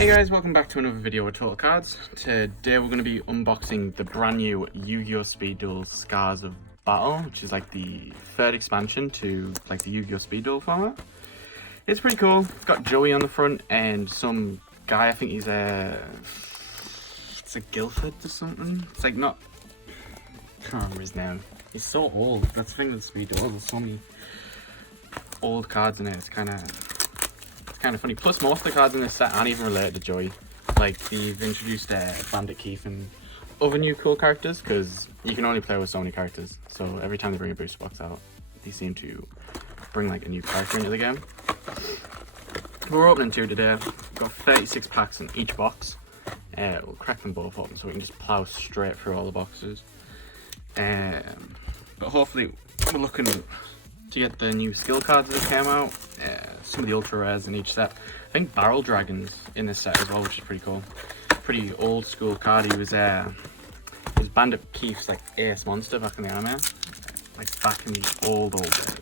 Hey guys, welcome back to another video with Total Cards. Today we're going to be unboxing the brand new Yu-Gi-Oh! Speed Duel Scars of Battle, which is like the third expansion to like the Yu-Gi-Oh! Speed Duel format. It's pretty cool. It's got Joey on the front and some guy, I think he's it's a Guildford or something. It's like not, I can't remember his name. He's so old. That's the thing with Speed Duel. There's so many old cards in it. It's kind of funny. Plus, most of the cards in this set aren't even related to Joey. Like, they've introduced Bandit Keith and other new cool characters, because you can only play with so many characters. So every time they bring a booster box out, they seem to bring like a new character into the game. We're opening two today. We've got 36 packs in each box. We'll crack them both open so we can just plow straight through all the boxes. But hopefully, we're looking to get the new skill cards that came out, some of the ultra rares in each set. I think Barrel Dragon's in this set as well, which is pretty cool. Pretty old school card. He was Bandit Keith's like ace monster back in the anime, like back in the old days.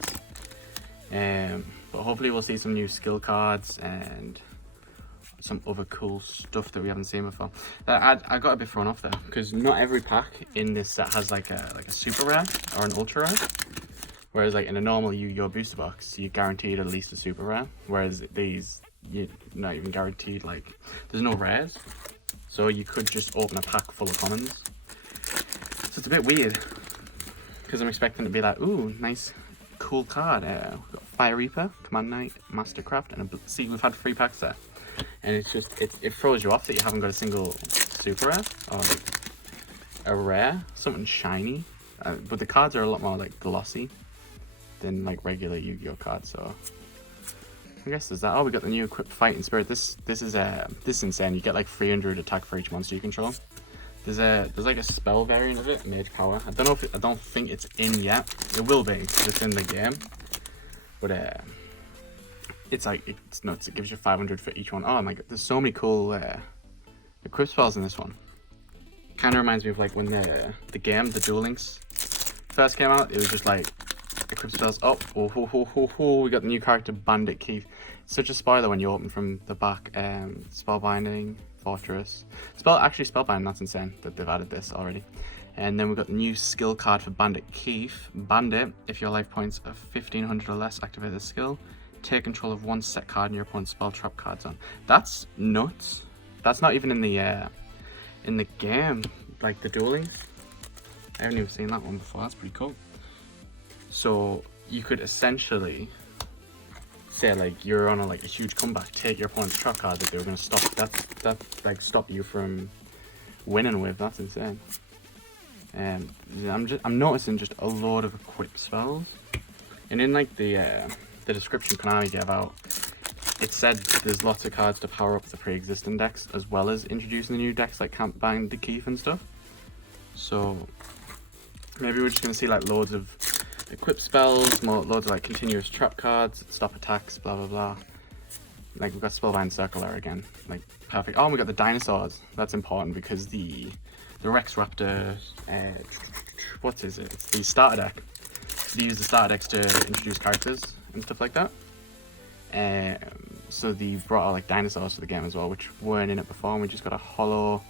But hopefully we'll see some new skill cards and some other cool stuff that we haven't seen before. I got a bit thrown off there because not every pack in this set has like a super rare or an ultra rare. Whereas like in a normal Yu-Gi-Oh! Booster box, you're guaranteed at least a super rare. Whereas these, you're not even guaranteed, like, there's no rares. So you could just open a pack full of commons. So it's a bit weird. Because I'm expecting it to be like, ooh, nice, cool card. We've got Fire Reaper, Command Knight, Mastercraft, and see, we've had 3 packs there. And it's just, it throws you off that you haven't got a single super rare. Or like a rare, something shiny. But the cards are a lot more like glossy than like regular Yu-Gi-Oh! Cards, so I guess there's that. Oh, we got the new equipped Fighting Spirit. This is insane. You get like 300 attack for each monster you control. There's like a spell variant of it, Mage Power. I don't think it's in yet. It will be because it's in the game. But it's like, it's nuts. It gives you 500 for each one. Oh my god, there's so many cool equip spells in this one. Kind of reminds me of like when the game, the Duel Links, first came out. It was just like equip spells. Oh, we got the new character Bandit Keith. Such a spoiler when you open from the back. Spellbinding, Fortress, Spellbinding. That's insane that they've added this already. And then we've got the new skill card for Bandit Keith. Bandit, if your life points are 1500 or less, activate the skill. Take control of one set card in your opponent's spell trap cards on. That's nuts. That's not even in the game, like the Duel Links. I haven't even seen that one before. That's pretty cool. So you could essentially say like you're on a huge comeback, take your opponent's trap card that they were going to stop. That like stop you from winning with. That's insane. And I'm noticing just a load of equip spells, and in like the description Konami gave out, it said there's lots of cards to power up the pre-existing decks as well as introducing the new decks like Camp Bang, the Keith and stuff. So maybe we're just going to see like loads of equip spells, loads of like continuous trap cards, stop attacks, blah blah blah. Like we've got Spellbind Circular again, like perfect. Oh, and we got the dinosaurs. That's important because the Rex Raptor, what is it? It's the starter deck. So they use the starter decks to introduce characters and stuff like that. So they brought out like dinosaurs to the game as well, which weren't in it before. And we just got a hollow,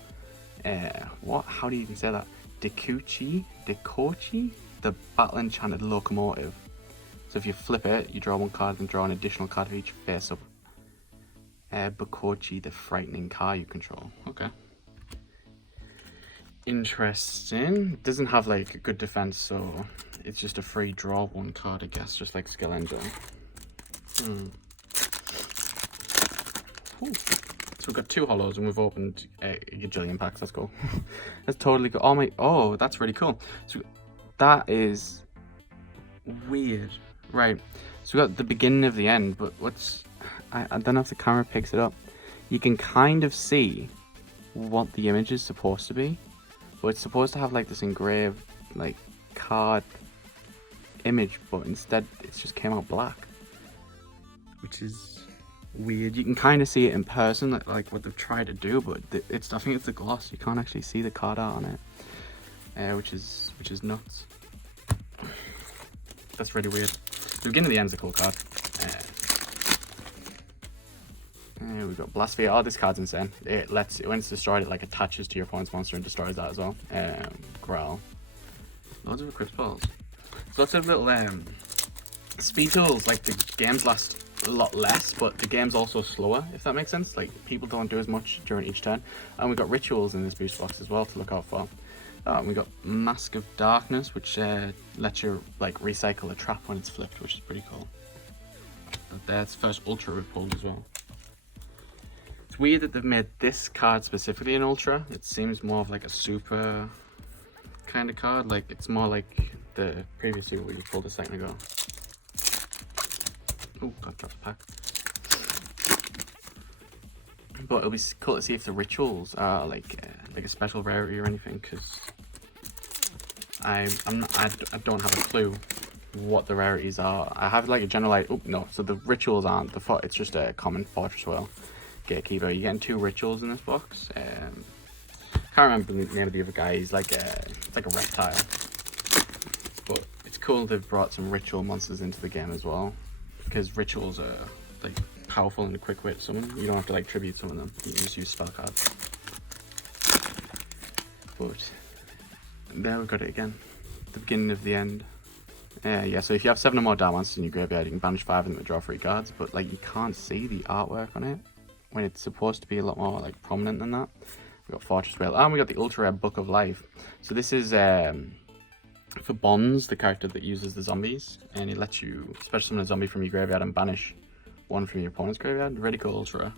how do you even say that? Dekochi, the Battle Enchanted Locomotive. So if you flip it, you draw one card and draw an additional card for each face up. Bakochi, the frightening car you control. Okay. Interesting. It doesn't have like a good defense, so it's just a free draw one card, I guess, just like Skill Engine. Ooh. So we've got 2 hollows and we've opened a gajillion packs. Let's go. That's totally good. Oh, that's really cool. So that is weird. Right. So we got the beginning of the end, but I don't know if the camera picks it up. You can kind of see what the image is supposed to be, but it's supposed to have like this engraved like card image, but instead it's just came out black, which is weird. You can kind of see it in person, like what they've tried to do, but I think it's the gloss. You can't actually see the card art on it, which is nuts. That's really weird. The beginning of the end's a cool card. We've got Blasphere. Oh, this card's insane. It when it's destroyed, it like attaches to your opponent's monster and destroys that as well. Growl. Loads of Eclipse Balls. So lots of little speed tools. Like the games last a lot less, but the game's also slower, if that makes sense. Like people don't do as much during each turn. And we've got rituals in this boost box as well to look out for. We got Mask of Darkness, which lets you like recycle a trap when it's flipped, which is pretty cool. That's first Ultra we've pulled as well. It's weird that they've made this card specifically an Ultra. It seems more of like a super kind of card. Like it's more like the previous Super we pulled a second ago. Oh, God, dropped a pack. But it'll be cool to see if the rituals are like a special rarity or anything, because I don't have a clue what the rarities are. I have like a general like, oh no, so the rituals aren't the it's just a common Fortress Whale Gatekeeper. You're getting 2 rituals in this box. Can't remember the name of the other guy. He's like it's like a reptile, but it's cool they've brought some ritual monsters into the game as well, because rituals are like powerful and a quick way to summon. You don't have to like tribute some of them. You can just use spell cards. But there we got it again. The beginning of the end. Yeah, so if you have 7 or more dark monsters in your graveyard, you can banish 5 of them to draw 3 cards, but like you can't see the artwork on it when it's supposed to be a lot more like prominent than that. We got Fortress Whale, and we got the Ultra Rare Book of Life. So this is for Bonds, the character that uses the zombies, and it lets you special summon a zombie from your graveyard and banish 1 from your opponent's graveyard. Really cool Ultra Rare.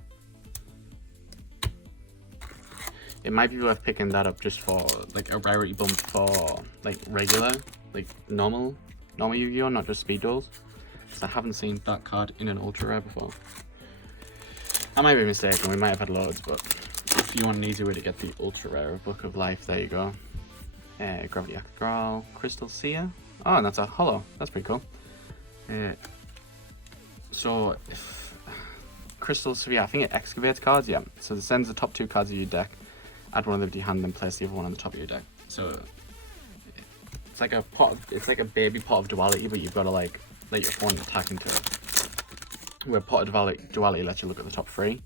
It might be worth picking that up just for like a rarity bump for like regular, like normal Yu-Gi-Oh, not just speed duels. Because I haven't seen that card in an Ultra Rare before. I might be mistaken, we might have had loads, but if you want an easy way to get the Ultra Rare Book of Life, there you go. Gravity Growl, Crystal Seer. Oh, and that's a holo. That's pretty cool. So, if Crystal Seer, I think it excavates cards, yeah. So it sends the top 2 cards of your deck, add one of them to your hand, and place the other one on the top of your deck. So it's like a pot. It's like a baby Pot of Duality, but you've got to like let your opponent attack into it. Where Pot of Duality lets you look at the top 3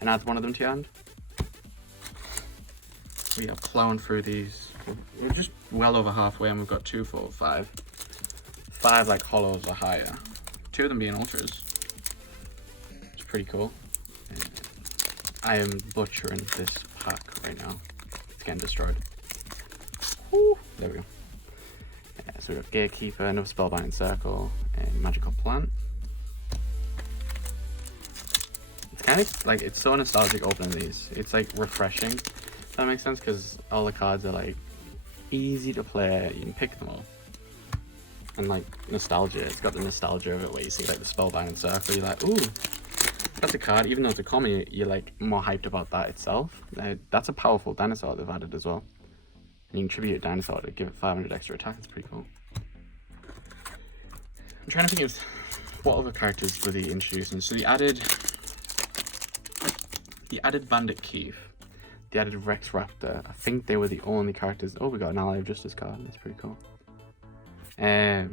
and add one of them to your hand. We are plowing through these. We're just well over halfway, and we've got 2, 4, 5. 5 like holos or higher. 2 of them being ultras. It's pretty cool. I am butchering this pack right now. It's getting destroyed. Woo, there we go. So we've got Gatekeeper, another Spellbinding Circle, and Magical Plant. It's kind of like, it's so nostalgic opening these. It's like refreshing, if that makes sense, because all the cards are like easy to play. You can pick them up. And like nostalgia, it's got the nostalgia of it where you see like the Spellbinding Circle, you're like, ooh, that's a card. Even though it's a common, you're like more hyped about that itself. That's a powerful dinosaur they've added as well. And you can tribute a dinosaur to give it 500 extra attack. It's pretty cool. I'm trying to think of what other characters were they introducing. So they added Bandit Keith. They added Rex Raptor. I think they were the only characters. Oh, we got an Ally of Justice card. That's pretty cool. I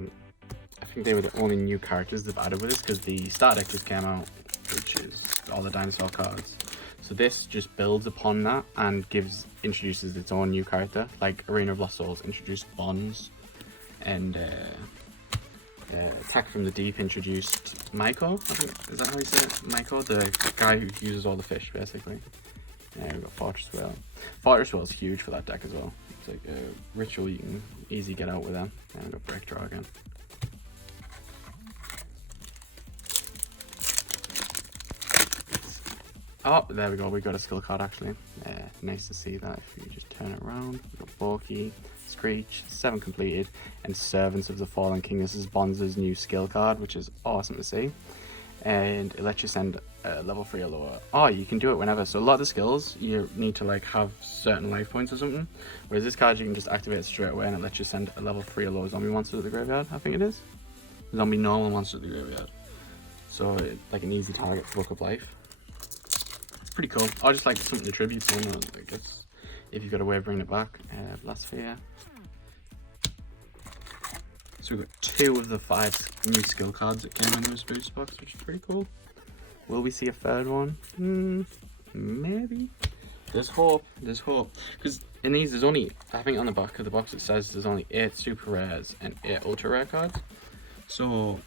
think they were the only new characters they've added with this, because the starter deck just came out, which is all the dinosaur cards. So this just builds upon that and introduces its own new character. Like Arena of Lost Souls introduced Bonds, and Attack from the Deep introduced Maiko. I think, is that how you say it? Maiko, the guy who uses all the fish, basically. We've got Fortress Whale. Fortress Whale is huge for that deck as well. It's like a ritual you can easy get out with them. And we've got Break Draw again. Oh, there we go. We got a skill card actually. Nice to see that. If you just turn it around, we've got Borky, Screech, 7 completed, and Servants of the Fallen King. This is Bonds' new skill card, which is awesome to see. And it lets you send level 3 or lower. Oh, you can do it whenever. So a lot of the skills you need to like have certain life points or something. Whereas this card you can just activate it straight away, and it lets you send a level 3 or lower zombie monster to the graveyard. I think it is. Zombie normal monster to the graveyard. So like an easy target for Book of Life. Pretty cool. I just like something to tribute to them, I guess, if you've got a way of bringing it back. Blasphere. So we've got 2 of the 5 new skill cards that came in this boost box, which is pretty cool. Will we see a third one? Maybe. There's hope. There's hope. Because in these, there's only, I think on the back of the box it says there's only 8 super rares and 8 ultra rare cards. So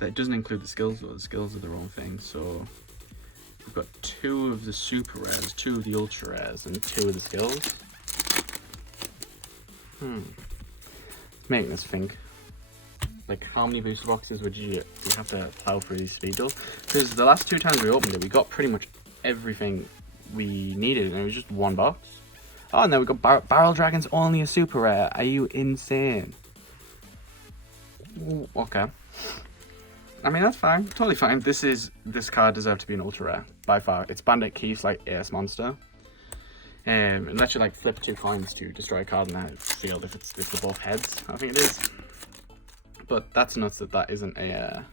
that doesn't include the skills though. The skills are their own thing. So we've got 2 of the super rares, 2 of the ultra rares, and 2 of the skills. Making us think. Like, how many booster boxes would you have to plow through these speed duel? Because the last 2 times we opened it, we got pretty much everything we needed, and it was just 1 box. Oh, and then we got Barrel Dragon's only a super rare. Are you insane? Ooh, okay. I mean, that's fine. Totally fine. This card deserves to be an ultra rare by far. It's Bandit Keith's like AS monster. It lets you like flip 2 coins to destroy a card in that field if they're both heads. I think it is. But that's nuts that isn't an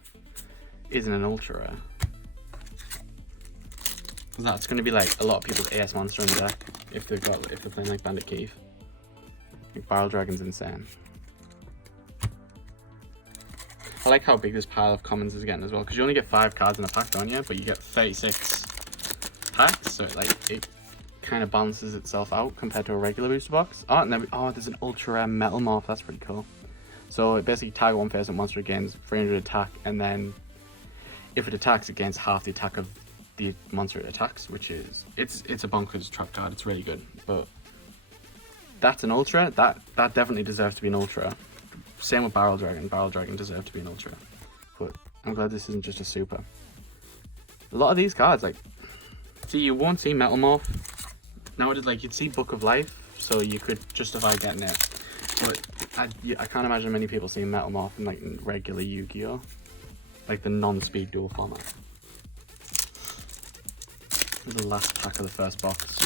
ultra rare. That's going to be like a lot of people's AS monster in the deck if they're playing like Bandit Keith. Like, Barrel Dragon's insane. I like how big this pile of commons is getting as well, because you only get 5 cards in a pack, don't you? But you get 36 packs, so it kind of balances itself out compared to a regular booster box. Oh, and then there's an ultra rare Metal Morph. That's pretty cool. So it basically target 1 face-up monster gains 300 attack, and then if it attacks, it gains half the attack of the monster it attacks, which is it's a bonkers trap card. It's really good, but that's an ultra. That definitely deserves to be an ultra. Same with Barrel Dragon. Barrel Dragon deserves to be an ultra, but I'm glad this isn't just a super. A lot of these cards, like, see, you won't see Metal Morph nowadays. Like, you'd see Book of Life, so you could justify getting it, but I can't imagine many people seeing Metal Morph in like regular Yu-Gi-Oh, like the non-speed duel format. The last pack of the first box,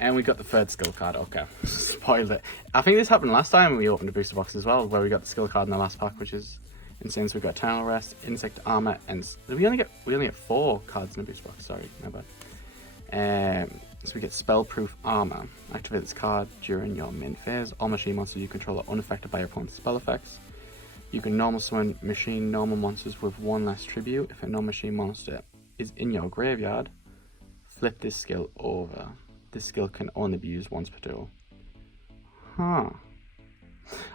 and we got the 3rd skill card. Okay, spoiled it. I think this happened last time we opened a booster box as well, where we got the skill card in the last pack, which is insane. So we got Eternal Rest, Insect Armor, and we only get 4 cards in a booster box. Sorry, my bad. So we get Spellproof Armor. Activate this card during your main phase. All machine monsters you control are unaffected by your opponent's spell effects. You can normal summon machine normal monsters with 1 less tribute. If a non-machine monster is in your graveyard, flip this skill over. This skill can only be used once per duel. Huh.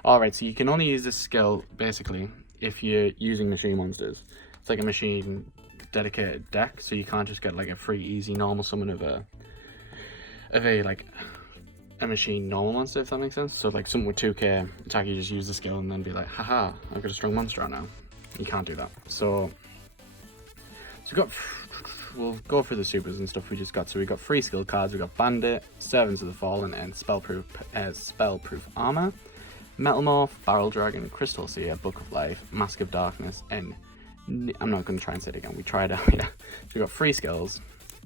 Alright, so you can only use this skill, basically, if you're using machine monsters. It's like a machine dedicated deck, so you can't just get like a free, easy, normal summon of a machine normal monster, if that makes sense. So like something with 2k attack, you just use the skill and then be like, haha, I've got a strong monster out now. You can't do that. So we'll go through the supers and stuff we just got. So we got 3 skill cards. We got Bandit, Servants of the Fallen, and Spellproof Armor, Metal Morph, Barrel Dragon, Crystal Seer, Book of Life, Mask of Darkness, and I'm not going to try and say it again. We tried out, yeah. So we got 3 skills,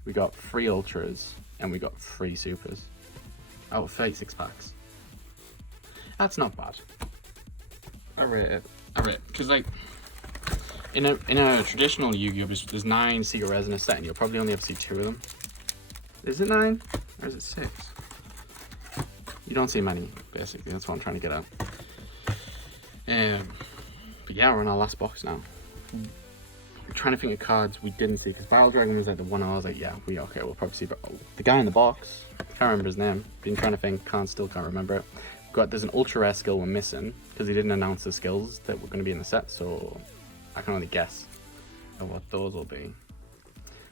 we got 3 ultras, and we got 3 supers out of 36 packs. That's not bad. I rate it. Because like in a traditional Yu-Gi-Oh, there's 9 secret rares in a set, and you'll probably only ever see 2 of them. Is it 9 or is it 6? You don't see many, basically. That's what I'm trying to get at. But yeah, we're on our last box now. I'm trying to think of cards we didn't see, because Barrel Dragon was like the one I was like, yeah, we'll probably see. But the guy in the box, can't remember his name. Been trying to think, still can't remember it. There's an ultra rare skill we're missing, because he didn't announce the skills that were going to be in the set, so I can only guess at what those will be.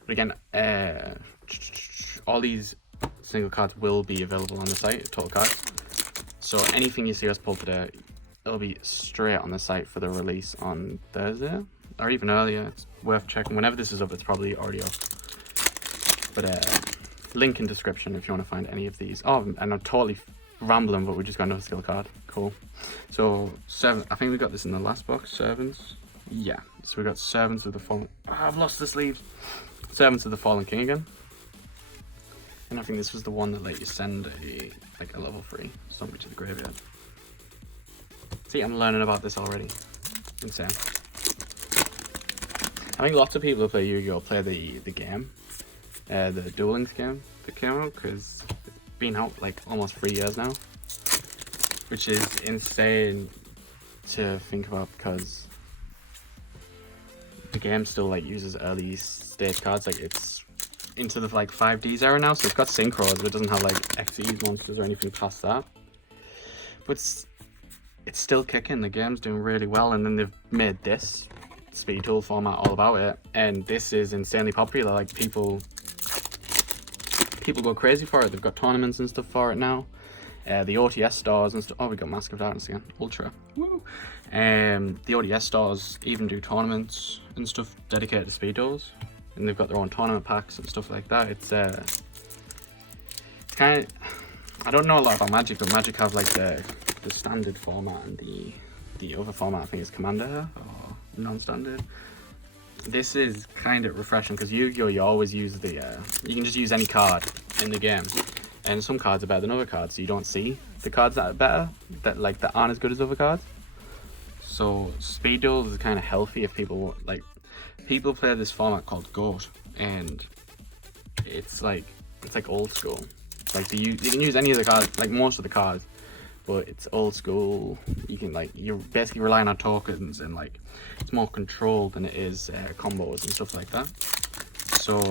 But again, all these single cards will be available on the site, total cards. So anything you see us pull today, it'll be straight on the site for the release on Thursday, or even earlier. It's worth checking. Whenever this is up, it's probably already up. But link in description if you want to find any of these. Oh, and I'm totally rambling, but we just got another skill card. Cool. So I think we got this in the last box. Servants. Yeah. So we got Servants of the Fallen. I've lost the sleeve. Servants of the Fallen King again. And I think this was the one that let you send a level 3 zombie to the graveyard. See, I'm learning about this already. Insane. I think lots of people who play Yu-Gi-Oh play the game, the Duel Links game that came out, because it's been out like almost 3 years now, which is insane to think about, because the game still like uses early stage cards. Like it's into the like 5Ds era now, so it's got synchros, but it doesn't have like XE monsters or anything past that. But it's still kicking. The game's doing really well, and then they've made this speed tool format all about it, and this is insanely popular. Like people go crazy for it. They've got tournaments and stuff for it now. The ODS stores and stuff. Oh, we got Mask of Darkness again. Ultra. Woo! The ODS stores even do tournaments and stuff dedicated to speed duels, and they've got their own tournament packs and stuff like that. It's kind of, I don't know a lot about Magic, but Magic have like the standard format, and the other format I think is Commander or non-standard. This is kind of refreshing because Yu-Gi-Oh! You always use the you can just use any card in the game, and some cards are better than other cards, so you don't see the cards that are better, that aren't as good as other cards. So speed duels is kind of healthy if people play this format called GOAT, and it's like old school. Like you can use any of the cards, like most of the cards, but it's old school. You can you're basically relying on tokens, and like it's more controlled than it is combos and stuff like that. So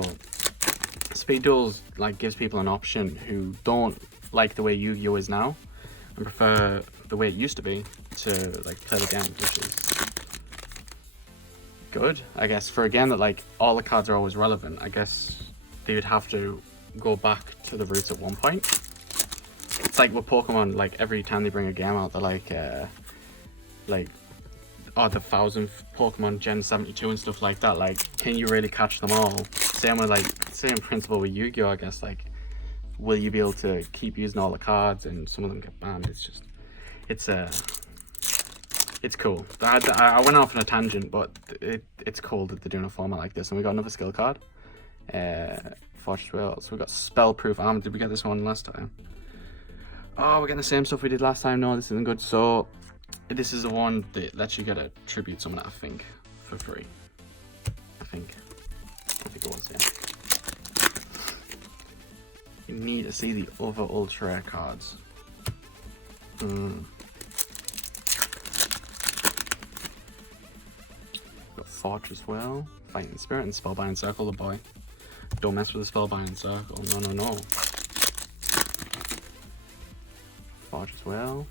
speed duels like gives people an option who don't like the way Yu-Gi-Oh is now and prefer the way it used to be to like play the game, which is good, I guess. For a game that like all the cards are always relevant, I guess they would have to go back to the roots at one point. It's like with Pokemon, like every time they bring a game out, they're like oh, the 1000th Pokemon Gen 72 and stuff like that. Like, can you really catch them all? Same principle with Yu-Gi-Oh! I guess, like, will you be able to keep using all the cards and some of them get banned? It's just, it's cool. I went off on a tangent, but it's cool that they're doing a format like this. And we got another skill card, Fortress Duel. So we got Spellproof Armor. Did we get this one last time? Oh, we're getting the same stuff we did last time. No, this isn't good. So this is the one that lets you get a tribute summon, I think, for free. I think it was, yeah. You need to see the other ultra rare cards. Got Fortress Well, Fighting Spirit, and Spellbinding Circle, the boy. Don't mess with the Spellbinding Circle. No. Fortress Well.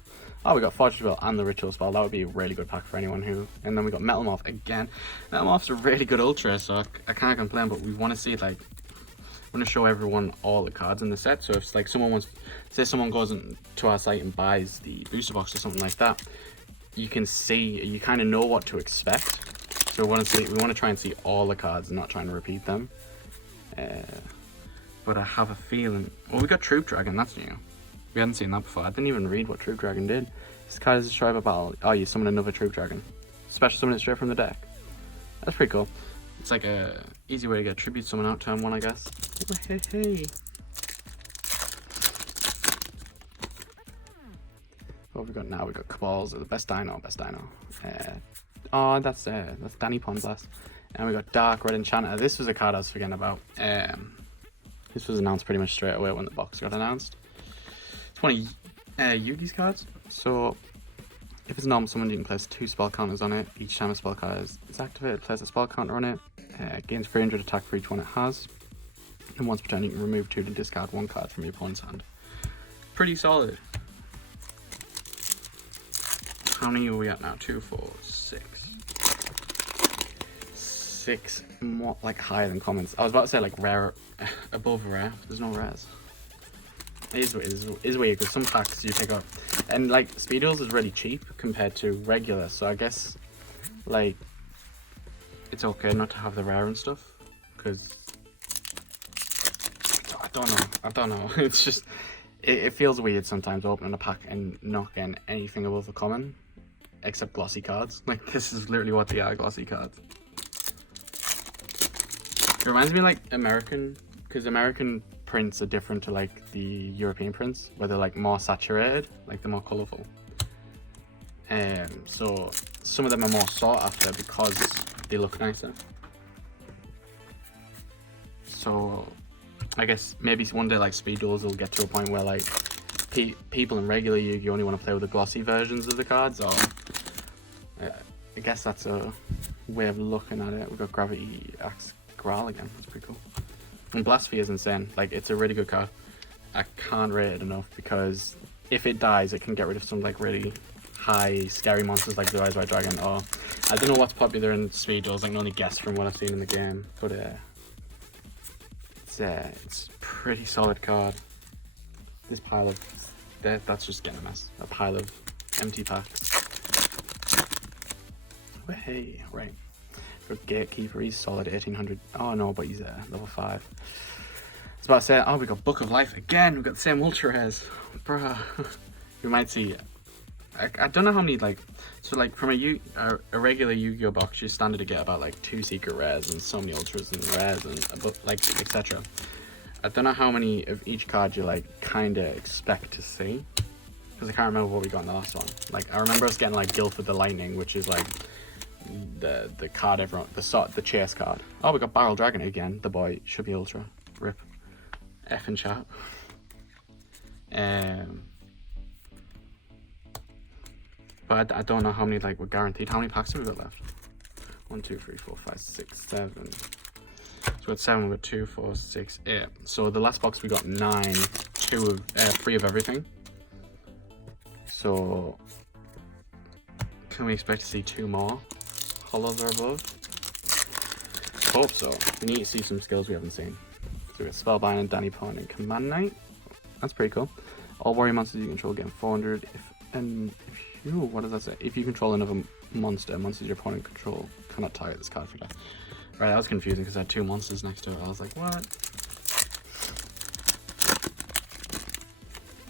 Oh, we got Fortress Well and the Ritual Spell. That would be a really good pack for anyone who... And then we got Metal Morph again. Metal Morph's a really good ultra, so I can't complain, but we want to see, like... I want to show everyone all the cards in the set. So if, like, someone wants... Say someone goes to our site and buys the booster box or something like that, you can see... You kind of know what to expect. So we want to try and see all the cards and not trying to repeat them. But I have a feeling... Oh, we got Troop Dragon. That's new. We hadn't seen that before. I didn't even read what Troop Dragon did. This card is a Strive Battle. Oh, you summon another Troop Dragon. Special summon it straight from the deck. That's pretty cool. It's like a easy way to get tribute summon out turn 1, I guess. Oh, hey. What have we got now? We got Cabals, the best dino. Oh, that's Danny Pondblast. And we got Dark Red Enchanter. This was a card I was forgetting about. This was announced pretty much straight away when the box got announced. It's one of Yugi's cards. So if it's normal summon, you can place 2 spell counters on it. Each time a spell card is activated, place a spell counter on it. Gains 300 attack for each one it has. And once per turn, you can remove 2 to discard 1 card from your opponent's hand. Pretty solid. How many are we at now? 2, 4, 6. 6 more, like, higher than commons. I was about to say, like, rare, above rare, but there's no rares. It is weird, because some packs you pick up, and, like, Speed Duels is really cheap compared to regular, so I guess, like, it's okay not to have the rare and stuff, because, I don't know, it's just, it feels weird sometimes opening a pack and not getting anything above the common, except glossy cards. Like, this is literally what they are, glossy cards. It reminds me of, like, American, because American prints are different to, like, the European prints, where they're, like, more saturated, like, they're more colourful. So some of them are more sought after because they look nicer. So I guess maybe one day, like, Speed Duels will get to a point where, like, people in regular Yu-Gi-Oh! Only want to play with the glossy versions of the cards, or I guess that's a way of looking at it. We've got Gravity Axe Graal again. That's pretty cool. And Blasphere is insane. Like, it's a really good card. I can't rate it enough because if it dies, it can get rid of some like really high, scary monsters like Blue Eyes White Dragon. Or I don't know what's popular in speed duels. I can only guess from what I've seen in the game. But it's a pretty solid card. This pile of that's just getting a mess. A pile of empty packs. Well, hey, right. For Gatekeeper, he's solid 1800. Oh no, but he's level 5. I was about to say, oh, we got Book of Life again. We've got the same ultra rares. Bruh. We might see. I don't know how many, like, so like from a regular Yu-Gi-Oh box, you're standard to get about like 2 secret rares and so many ultras and rares and like etc. I don't know how many of each card you like kind of expect to see, because I can't remember what we got in the last one. Like, I remember us getting like Guildford the Lightning, which is like the card everyone, the chase card. Oh, we got Barrel Dragon again. The boy should be ultra. Rip. F in chat. But I don't know how many like we're guaranteed. How many packs have we got left? 1, 2, 3, 4, 5, 6, 7. So we got 7, we got 2, 4, 6, 8. So the last box we got 9, 3 of everything. So can we expect to see 2 more hollows or above? Hope so. We need to see some skills we haven't seen. So we got Spellbind and Danny Pawn and Command Knight. That's pretty cool. All warrior monsters you control get 400. What does that say? If you control another monsters your opponent control cannot target this card for death. Right, that was confusing because I had 2 monsters next to it. I was like, what?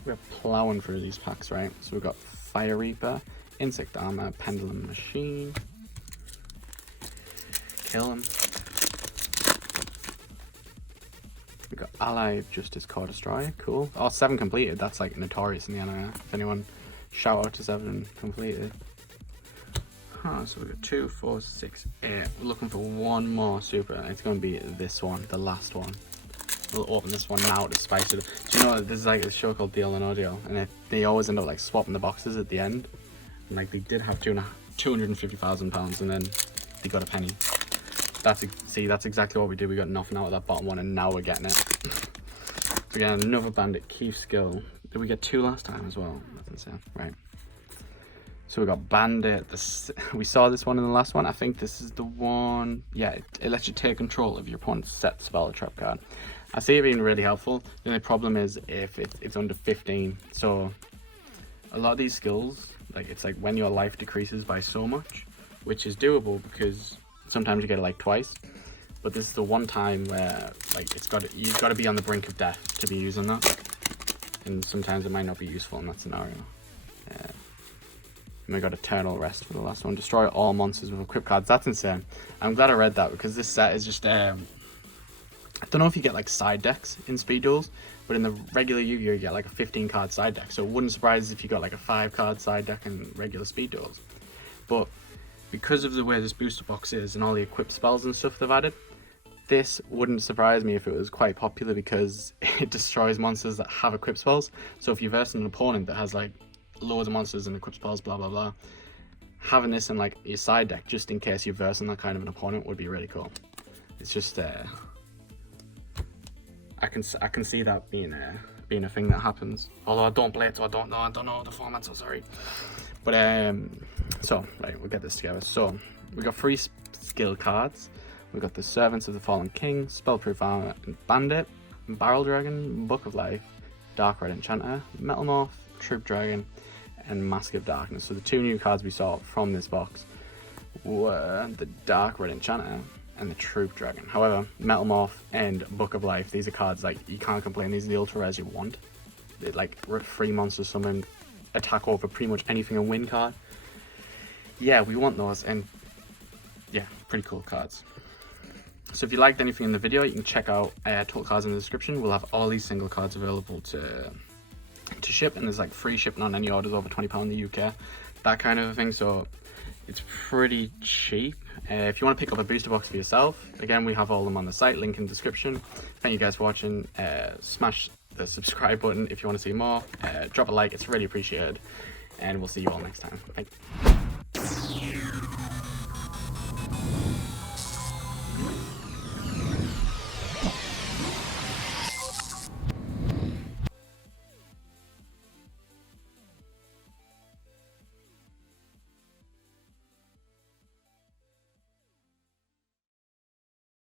We're plowing through these packs, right? So we've got Fire Reaper, Insect Armor, Pendulum Machine. Kill him. We got Allied Justice Core Destroyer. Cool. Oh, 7 completed. That's like notorious in the NIR. If anyone, shout out to 7 completed. Huh, so we got 2, 4, 6, 8. We're looking for 1 more super. It's going to be this one, the last one. We'll open this one now to spice it up. Do you know, there's like a show called Duel and Audio, and they always end up like swapping the boxes at the end. And like they did have £250,000 and then they got a penny. That's exactly what we did. We got nothing out of that bottom one and now we're getting it. So we got another Bandit Keith skill. Did we get 2 last time as well? That's insane. Right. So we got Bandit. We saw this one in the last one. I think this is the one. Yeah, it lets you take control of your opponent's set spell or trap card. I see it being really helpful. The only problem is if it's under 15. So a lot of these skills, like it's like when your life decreases by so much, which is doable because sometimes you get it like twice. But this is the one time where like you've got to be on the brink of death to be using that, and sometimes it might not be useful in that scenario. And we got Eternal Rest for the last one. Destroy all monsters with equipped cards. That's insane. I'm glad I read that because this set is just I don't know if you get like side decks in speed duels, but in the regular Yu-Gi-Oh you get like a 15 card side deck. So it wouldn't surprise if you got like a 5 card side deck in regular speed duels. But because of the way this booster box is and all the equipped spells and stuff they've added, this wouldn't surprise me if it was quite popular because it destroys monsters that have equipped spells. So if you verse an opponent that has like loads of monsters and equipped spells, blah blah blah, having this in like your side deck just in case you're versing that kind of an opponent would be really cool. It's just I can see that being a thing that happens. Although I don't play it, so I don't know the format, so sorry. But so right, we'll get this together. So we got 3 skill cards. We got the Servants of the Fallen King, Spellproof Armor and Bandit, Barrel Dragon, Book of Life, Dark Red Enchanter, Metal Morph, Troop Dragon, and Mask of Darkness. So the 2 new cards we saw from this box were the Dark Red Enchanter and the Troop Dragon. However, Metal Morph and Book of Life, these are cards like you can't complain. These are the ultra rares you want. They like free monster summon, attack over pretty much anything and win card. Yeah, we want those, and yeah, pretty cool cards. So if you liked anything in the video, you can check out Total Cards in the description. We'll have all these single cards available to ship, and there's like free shipping on any orders over £20 in the UK, that kind of a thing. So it's pretty cheap. If you want to pick up a booster box for yourself, again, we have all of them on the site, link in the description. Thank you guys for watching. Smash the subscribe button if you want to see more. Drop a like, it's really appreciated, and we'll see you all next time. Thank you.